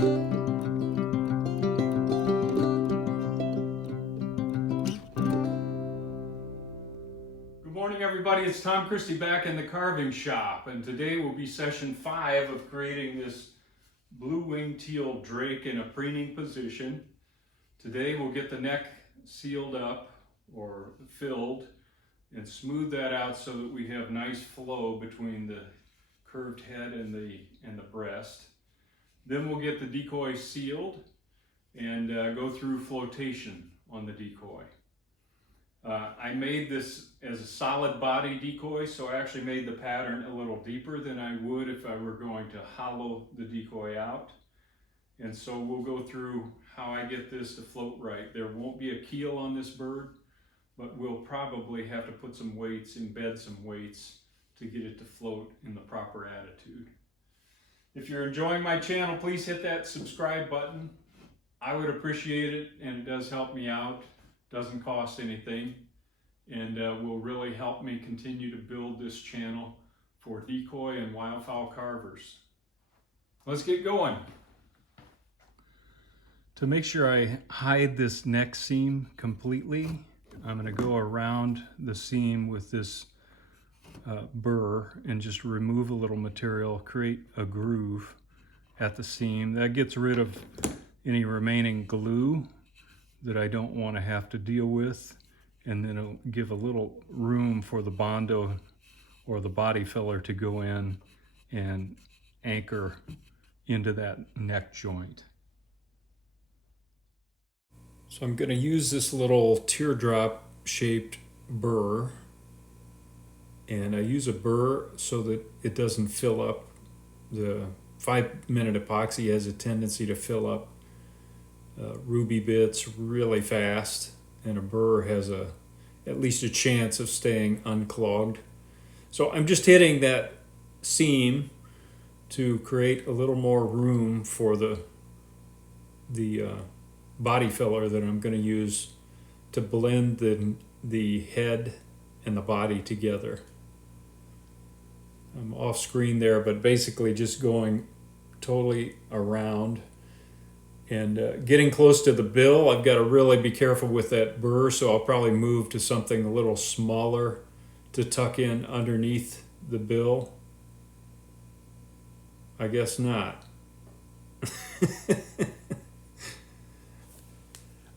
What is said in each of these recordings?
Good morning, everybody. It's Tom Christie back in the carving shop, and today will be session 5 of creating this blue-winged teal drake in a preening position. Today we'll get the neck sealed up or filled and smooth that out so that we have nice flow between the curved head and the breast. Then we'll get the decoy sealed and go through flotation on the decoy. I made this as a solid body decoy, so I actually made the pattern a little deeper than I would if I were going to hollow the decoy out. And so we'll go through how I get this to float right. There won't be a keel on this bird, but we'll probably have to put some weights, embed some weights to get it to float in the proper attitude. If you're enjoying my channel, please hit that subscribe button. I would appreciate it, and it does help me out. Doesn't cost anything, and will really help me continue to build this channel for decoy and wildfowl carvers. Let's get going. To make sure I hide this neck seam completely, I'm going to go around the seam with this burr and just remove a little material, create a groove at the seam. That gets rid of any remaining glue that I don't want to have to deal with, and then it'll give a little room for the bondo or the body filler to go in and anchor into that neck joint. So I'm going to use this little teardrop shaped burr, and I use a burr so that it doesn't fill up. The 5-minute epoxy has a tendency to fill up ruby bits really fast, and a burr has at least a chance of staying unclogged. So I'm just hitting that seam to create a little more room for the body filler that I'm going to use to blend the head and the body together. I'm off screen there, but basically just going totally around and getting close to the bill. I've got to really be careful with that burr, so I'll probably move to something a little smaller to tuck in underneath the bill. I guess not.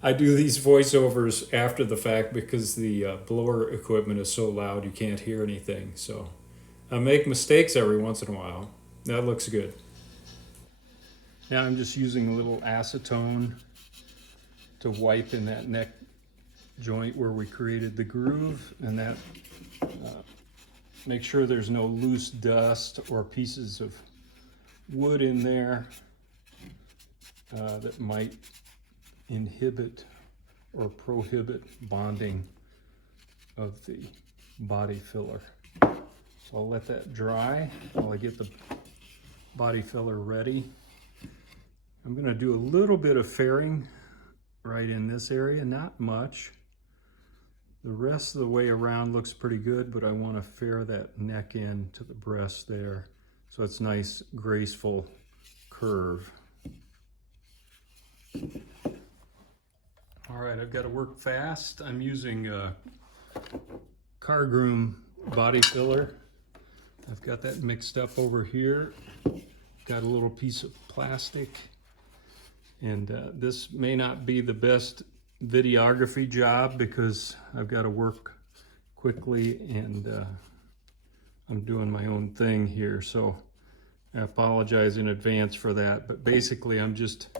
I do these voiceovers after the fact because the blower equipment is so loud you can't hear anything. So I make mistakes every once in a while. That looks good. Now I'm just using a little acetone to wipe in that neck joint where we created the groove, and that make sure there's no loose dust or pieces of wood in there that might inhibit or prohibit bonding of the body filler. So I'll let that dry while I get the body filler ready. I'm going to do a little bit of fairing right in this area, not much. The rest of the way around looks pretty good, but I want to fair that neck in to the breast there so it's nice, graceful curve. All right, I've got to work fast. I'm using a car groom body filler. I've got that mixed up over here. Got a little piece of plastic. And this may not be the best videography job because I've got to work quickly, and I'm doing my own thing here. So I apologize in advance for that. But basically I'm just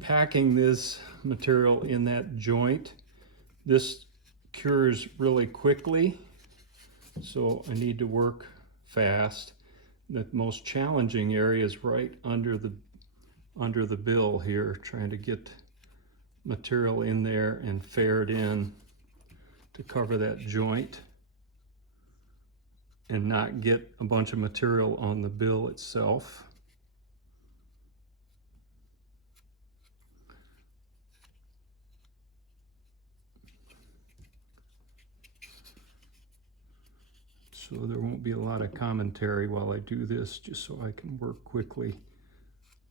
packing this material in that joint. This cures really quickly, so I need to work fast. The most challenging area is right under the bill here, trying to get material in there and faired in to cover that joint and not get a bunch of material on the bill itself. So there won't be a lot of commentary while I do this, just so I can work quickly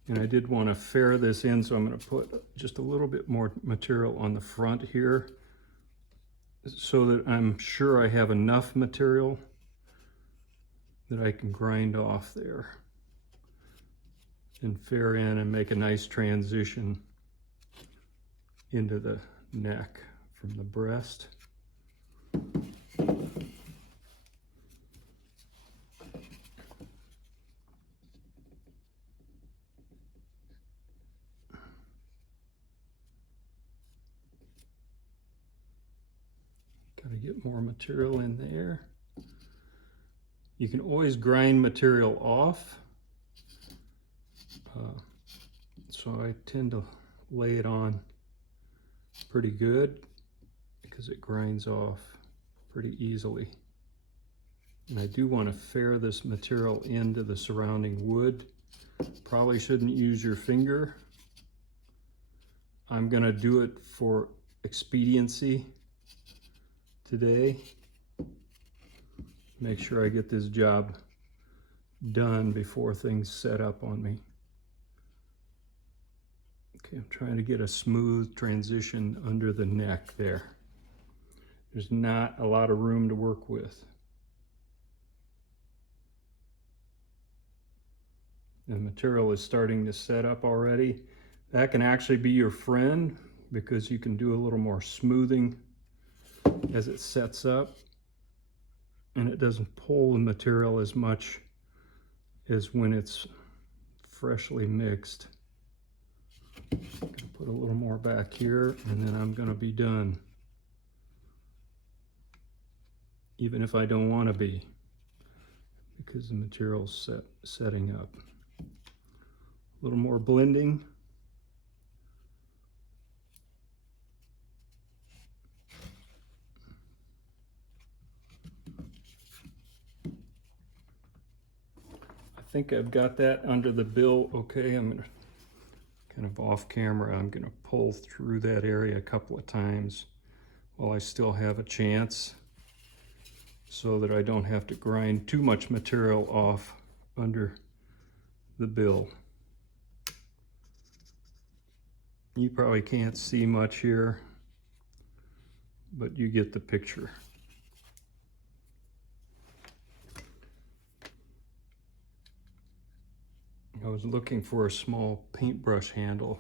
And I did want to fair this in, so I'm going to put just a little bit more material on the front here so that I'm sure I have enough material that I can grind off there and fair in and make a nice transition into the neck from the breast. Gotta get more material in there. You can always grind material off. So I tend to lay it on pretty good because it grinds off pretty easily. And I do want to fair this material into the surrounding wood. Probably shouldn't use your finger. I'm going to do it for expediency today. Make sure I get this job done before things set up on me. Okay, I'm trying to get a smooth transition under the neck there. There's not a lot of room to work with. The material is starting to set up already. That can actually be your friend because you can do a little more smoothing as it sets up, and it doesn't pull the material as much as when it's freshly mixed. I'm going to put a little more back here, and then I'm going to be done. Even if I don't want to be, because the material's setting up. A little more blending. I think I've got that under the bill okay. I'm going to kind of off camera, I'm going to pull through that area a couple of times while I still have a chance, so that I don't have to grind too much material off under the bill. You probably can't see much here, but you get the picture. I was looking for a small paintbrush handle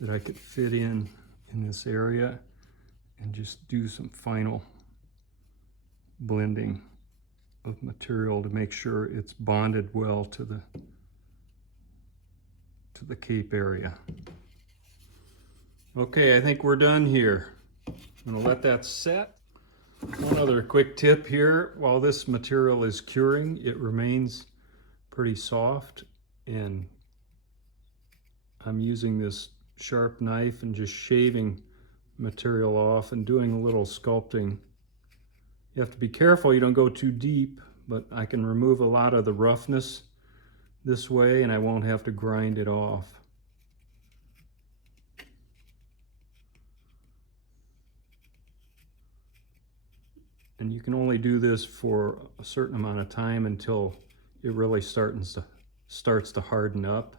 that I could fit in this area and just do some final blending of material to make sure it's bonded well to the cape area. Okay, I think we're done here. I'm gonna let that set. One other quick tip here, while this material is curing, it remains pretty soft, and I'm using this sharp knife and just shaving material off and doing a little sculpting. You have to be careful you don't go too deep, but I can remove a lot of the roughness this way and I won't have to grind it off. And you can only do this for a certain amount of time until it really starts to harden up.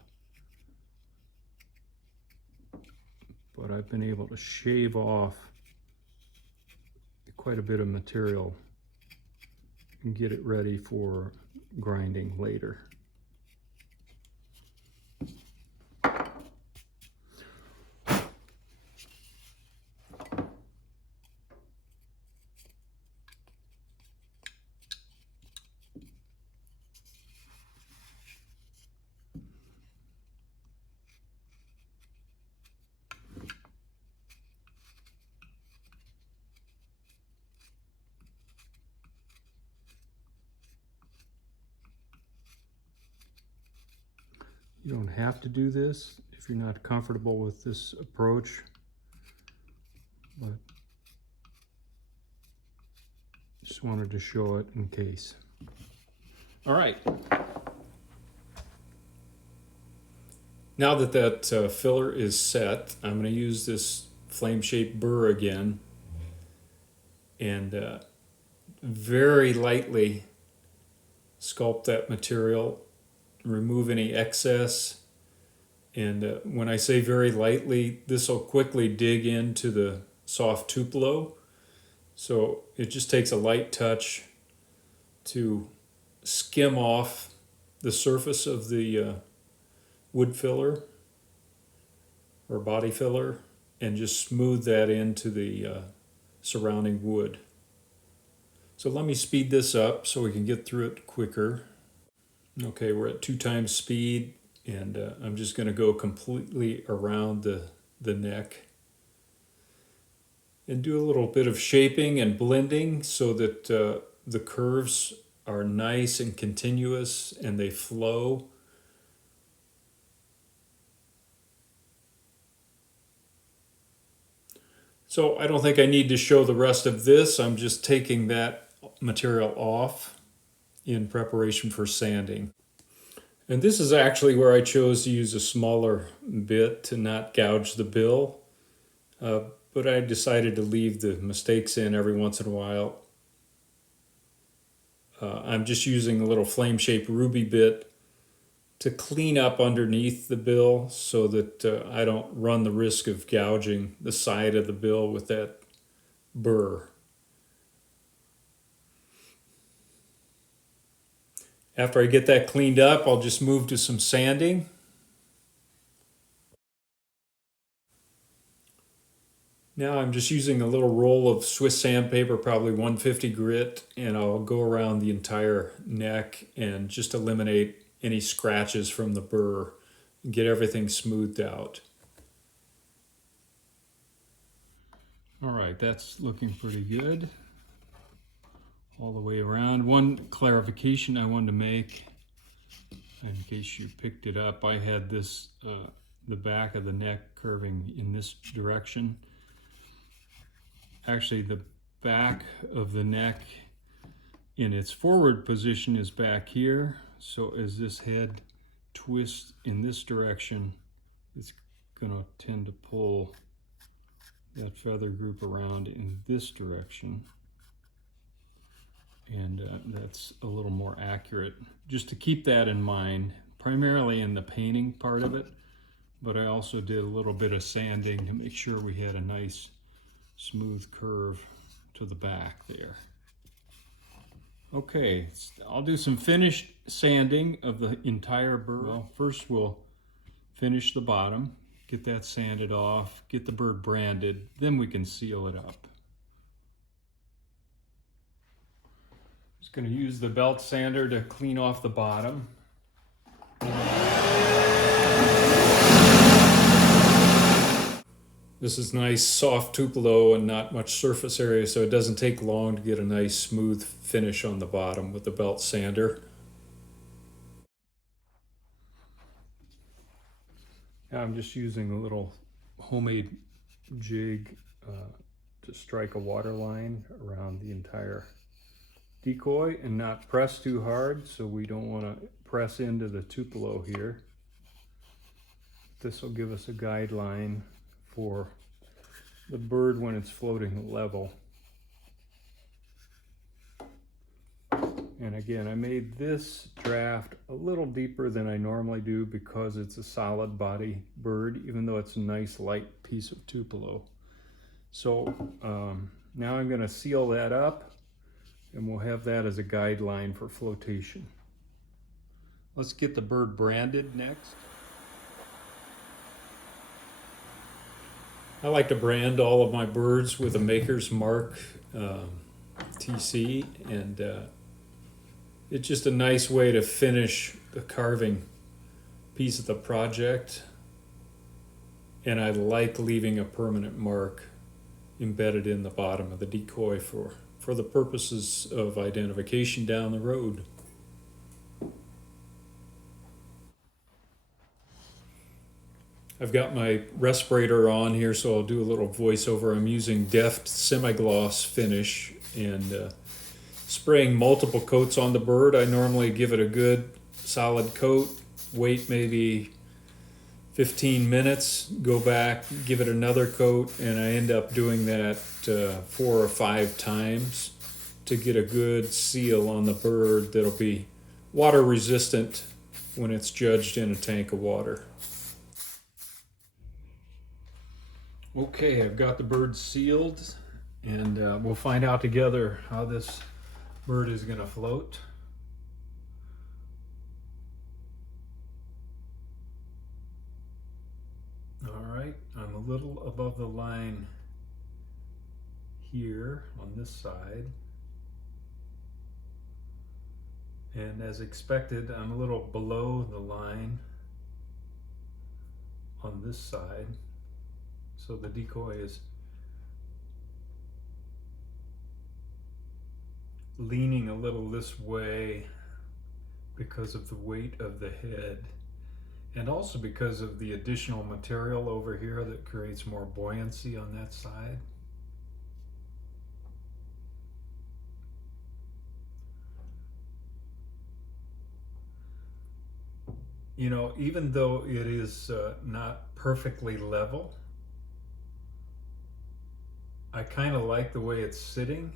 But I've been able to shave off quite a bit of material and get it ready for grinding later. You don't have to do this if you're not comfortable with this approach, but just wanted to show it in case. All right. Now that filler is set, I'm going to use this flame-shaped burr again and very lightly sculpt that material, remove any excess, And when I say very lightly, this will quickly dig into the soft tupelo. So it just takes a light touch to skim off the surface of the wood filler or body filler and just smooth that into the surrounding wood. So let me speed this up so we can get through it quicker. Okay, we're at 2 times speed, and I'm just going to go completely around the neck and do a little bit of shaping and blending so that the curves are nice and continuous and they flow. So I don't think I need to show the rest of this. I'm just taking that material off in preparation for sanding. And this is actually where I chose to use a smaller bit to not gouge the bill. But I decided to leave the mistakes in every once in a while. I'm just using a little flame-shaped ruby bit to clean up underneath the bill so that I don't run the risk of gouging the side of the bill with that burr. After I get that cleaned up, I'll just move to some sanding. Now I'm just using a little roll of Swiss sandpaper, probably 150 grit, and I'll go around the entire neck and just eliminate any scratches from the burr and get everything smoothed out. All right, that's looking pretty good all the way around. One clarification I wanted to make, in case you picked it up, I had this, the back of the neck curving in this direction. Actually, the back of the neck in its forward position is back here. So as this head twists in this direction, it's going to tend to pull that feather group around in this direction. And that's a little more accurate. Just to keep that in mind, primarily in the painting part of it, but I also did a little bit of sanding to make sure we had a nice smooth curve to the back there. Okay, I'll do some finished sanding of the entire bird. Well, first we'll finish the bottom, get that sanded off, get the bird branded, then we can seal it up. Just going to use the belt sander to clean off the bottom. This is nice soft tupelo and not much surface area, so it doesn't take long to get a nice smooth finish on the bottom with the belt sander. Now I'm just using a little homemade jig to strike a water line around the entire decoy and not press too hard, so we don't want to press into the tupelo here. This will give us a guideline for the bird when it's floating level. And again, I made this draft a little deeper than I normally do because it's a solid body bird, even though it's a nice light piece of tupelo. So now I'm going to seal that up, and we'll have that as a guideline for flotation. Let's get the bird branded next. I like to brand all of my birds with a Maker's Mark TC, and it's just a nice way to finish the carving piece of the project. And I like leaving a permanent mark embedded in the bottom of the decoy for the purposes of identification down the road. I've got my respirator on here, so I'll do a little voiceover. I'm using Deft Semi-Gloss finish and spraying multiple coats on the bird. I normally give it a good solid coat, wait maybe 15 minutes, go back, give it another coat, and I end up doing that 4 or 5 times to get a good seal on the bird that'll be water resistant when it's judged in a tank of water. Okay, I've got the bird sealed, and we'll find out together how this bird is going to float. All right, I'm a little above the line here on this side. And as expected, I'm a little below the line on this side. So the decoy is leaning a little this way because of the weight of the head, and also because of the additional material over here that creates more buoyancy on that side. You know, even though it is not perfectly level, I kind of like the way it's sitting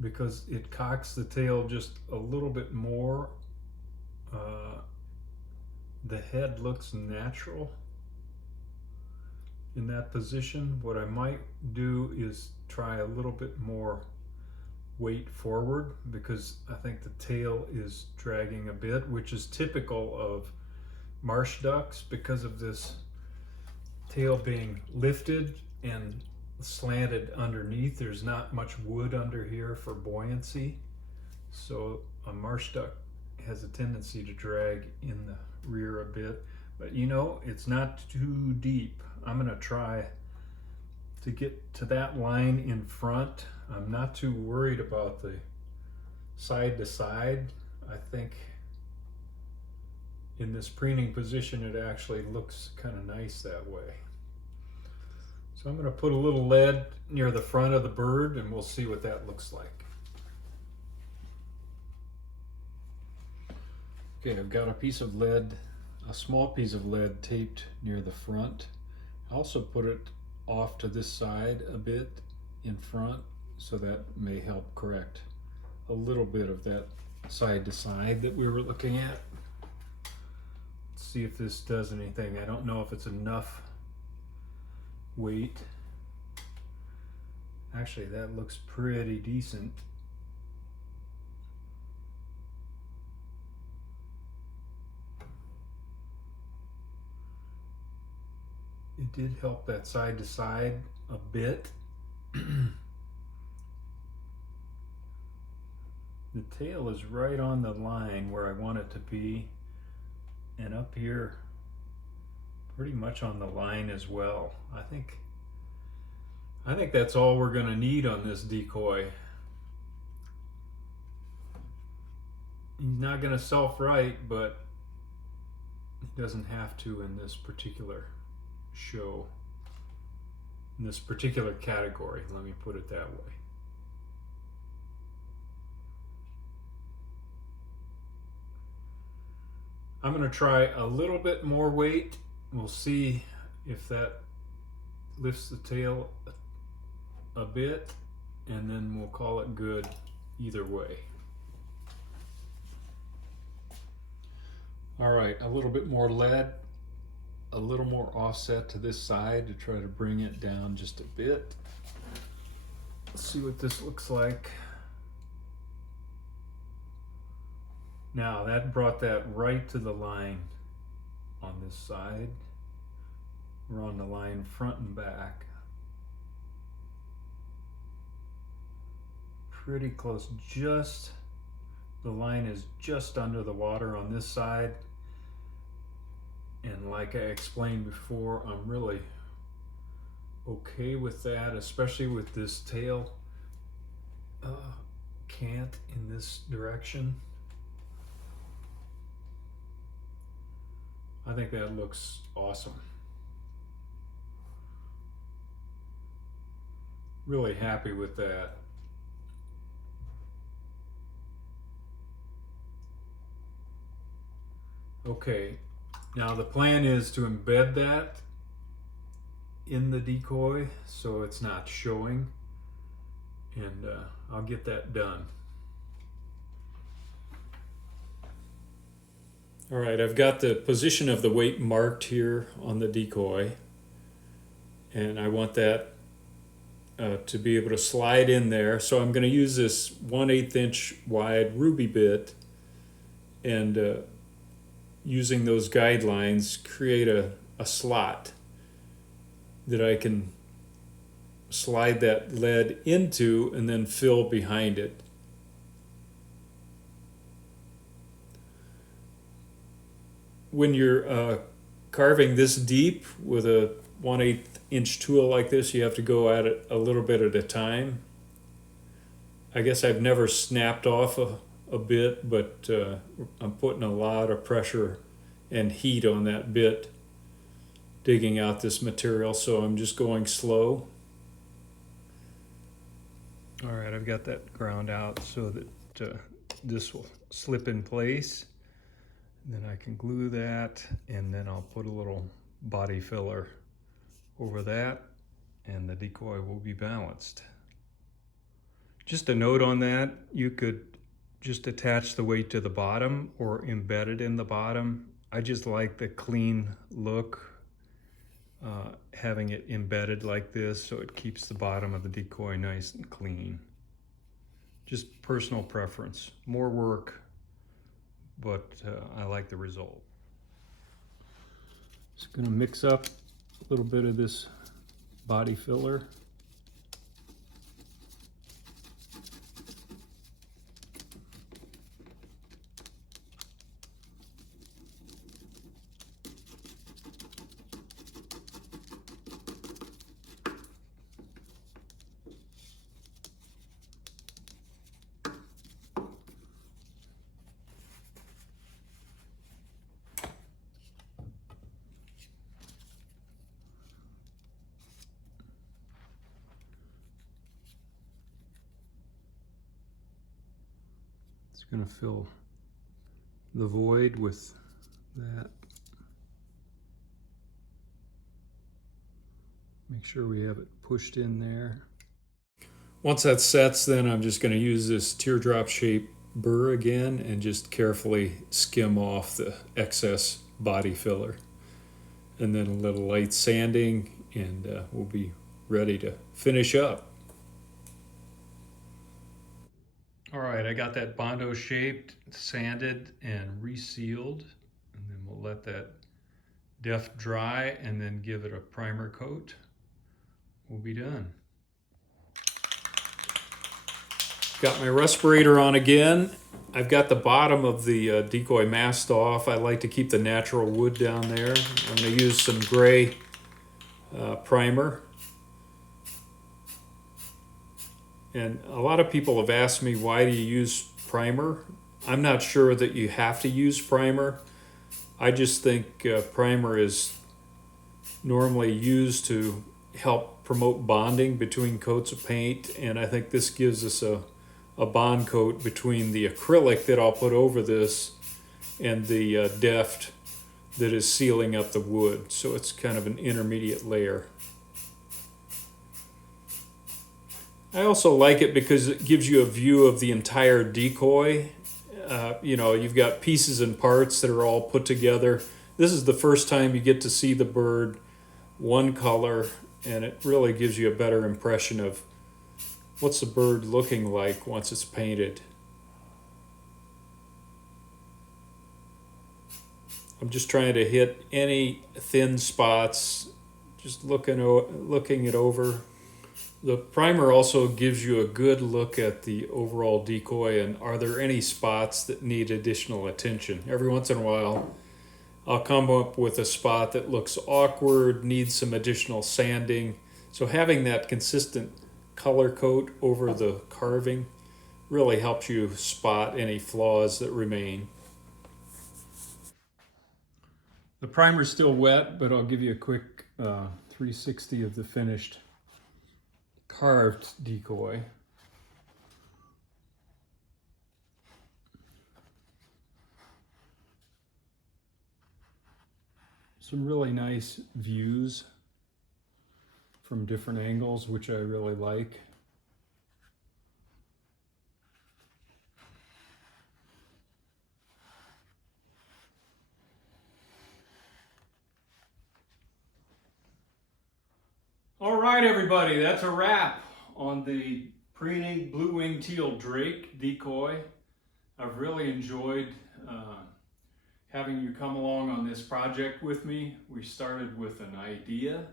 because it cocks the tail just a little bit more. The head looks natural in that position. What I might do is try a little bit more weight forward because I think the tail is dragging a bit, which is typical of marsh ducks because of this tail being lifted and slanted underneath. There's not much wood under here for buoyancy, so a marsh duck has a tendency to drag in the rear a bit, but you know, it's not too deep. I'm gonna try to get to that line in front. I'm not too worried about the side to side. I think in this preening position it actually looks kind of nice that way. So I'm going to put a little lead near the front of the bird and we'll see what that looks like. Okay, I've got a piece of lead, a small piece of lead taped near the front. I also put it off to this side a bit in front, so that may help correct a little bit of that side to side that we were looking at. Let's see if this does anything. I don't know if it's enough weight. Actually, that looks pretty decent. It did help that side to side a bit. The tail is right on the line where I want it to be, and up here pretty much on the line as well. I think that's all we're going to need on this decoy. He's not going to self-right, but he doesn't have to in this particular show, in this particular category, let me put it that way. I'm going to try a little bit more weight. We'll see if that lifts the tail a bit, and then we'll call it good either way. All right, a little bit more lead, a little more offset to this side to try to bring it down just a bit. Let's see what this looks like. Now that brought that right to the line on this side. We're on the line front and back. Pretty close, just the line is just under the water on this side. And like I explained before, I'm really okay with that, especially with this tail cant in this direction. I think that looks awesome. Really happy with that. Okay, now the plan is to embed that in the decoy so it's not showing, and I'll get that done. All right, I've got the position of the weight marked here on the decoy, and I want that to be able to slide in there. So I'm going to use this 1/8 inch wide ruby bit, and using those guidelines create a slot that I can slide that lead into and then fill behind it. When you're carving this deep with a 1/8 inch tool like this, you have to go at it a little bit at a time. I guess I've never snapped off a bit, but I'm putting a lot of pressure and heat on that bit digging out this material, so I'm just going slow. All right, I've got that ground out so that this will slip in place. Then I can glue that, and then I'll put a little body filler over that, and the decoy will be balanced. Just a note on that, you could just attach the weight to the bottom or embed it in the bottom. I just like the clean look, having it embedded like this, so it keeps the bottom of the decoy nice and clean. Just personal preference, more work, but I like the result. Just gonna mix up a little bit of this body filler. It's going to fill the void with that. Make sure we have it pushed in there. Once that sets, then I'm just going to use this teardrop shaped burr again and just carefully skim off the excess body filler. And then a little light sanding, and we'll be ready to finish up. All right, I got that Bondo shaped, sanded, and resealed, and then we'll let that deft dry and then give it a primer coat. We'll be done. Got my respirator on again. I've got the bottom of the decoy masked off. I like to keep the natural wood down there. I'm going to use some gray primer. And a lot of people have asked me, why do you use primer? I'm not sure that you have to use primer. I just think primer is normally used to help promote bonding between coats of paint, and I think this gives us a bond coat between the acrylic that I'll put over this and the deft that is sealing up the wood. So it's kind of an intermediate layer. I also like it because it gives you a view of the entire decoy. You know, you've got pieces and parts that are all put together. This is the first time you get to see the bird one color, and it really gives you a better impression of what's the bird looking like once it's painted. I'm just trying to hit any thin spots, just looking it over. The primer also gives you a good look at the overall decoy and are there any spots that need additional attention. Every once in a while, I'll come up with a spot that looks awkward, needs some additional sanding. So having that consistent color coat over the carving really helps you spot any flaws that remain. The primer's still wet, but I'll give you a quick 360 of the finished carved decoy. Some really nice views from different angles, which I really like. All right, everybody, that's a wrap on the Preening blue-winged teal drake decoy. I've really enjoyed having you come along on this project with me. We started with an idea,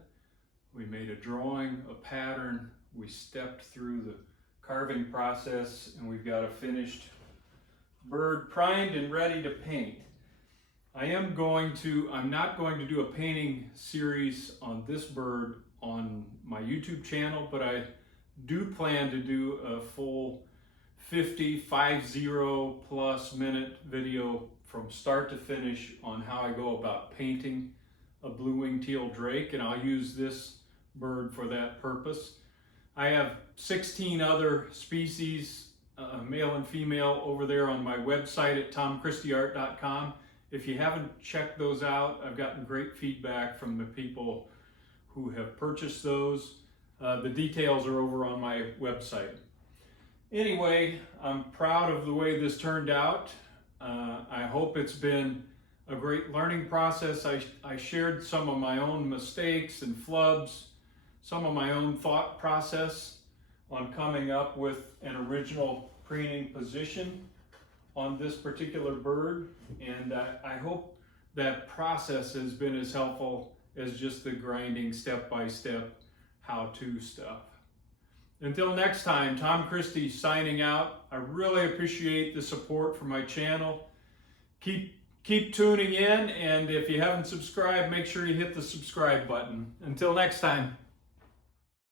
we made a drawing, a pattern, we stepped through the carving process, and we've got a finished bird primed and ready to paint. I'm not going to do a painting series on this bird on my YouTube channel, but I do plan to do a full 50 plus minute video from start to finish on how I go about painting a blue-winged teal drake, and I'll use this bird for that purpose. I have 16 other species, male and female, over there on my website at tomchristyart.com. If you haven't checked those out, I've gotten great feedback from the people who have purchased those. The details are over on my website. Anyway, I'm proud of the way this turned out. I hope it's been a great learning process. I shared some of my own mistakes and flubs, some of my own thought process on coming up with an original preening position on this particular bird, and I hope that process has been as helpful as just the grinding step-by-step how-to stuff. Until next time, Tom Christie signing out. I really appreciate the support for my channel. Keep tuning in, and if you haven't subscribed, make sure you hit the subscribe button. Until next time.